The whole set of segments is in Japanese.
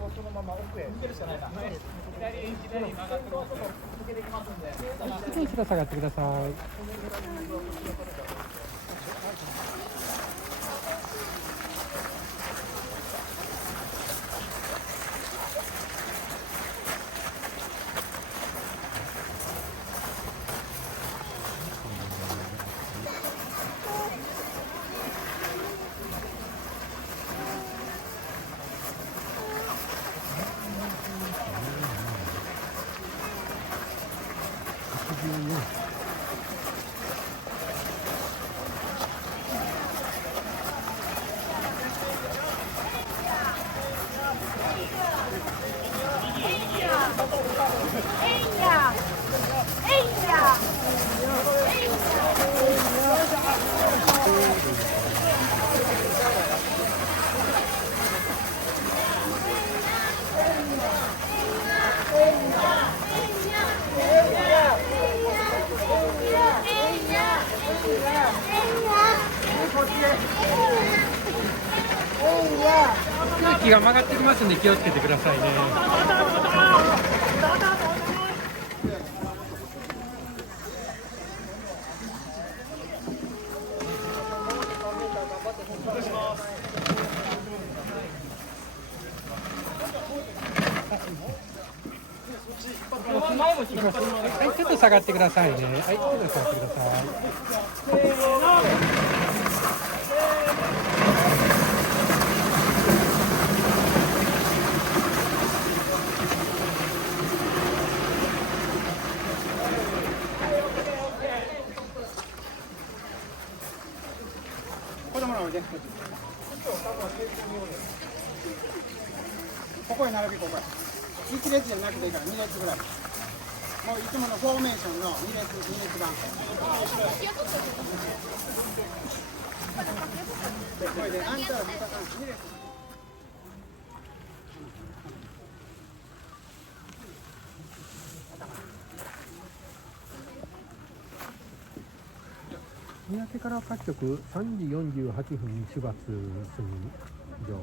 そのまま奥へ抜けるしかないな。左に曲がってますんで抜けてきますんで。ちょっと後ろ下がってください。空気が曲がってきますんで気をつけてくださいね。はい、ちょっと下がってくださいね。はい、ちょっと下がってください。子供のおいで。ここへ並びここへ。1列じゃなくていいから2列ぐらい。もういつものフォーメーションの2列番。これであんたは2列。三宅から各局3時48分出発済み以上。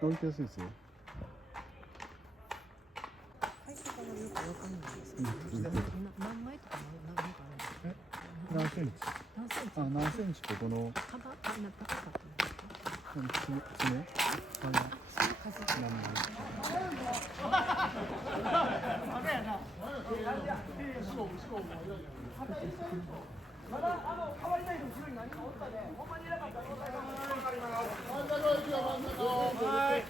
置いてやすいですよ。何センチ？何センチとこの爪？まだ変わりないの後ろに何かおったね。ほんまにいなかった。はい。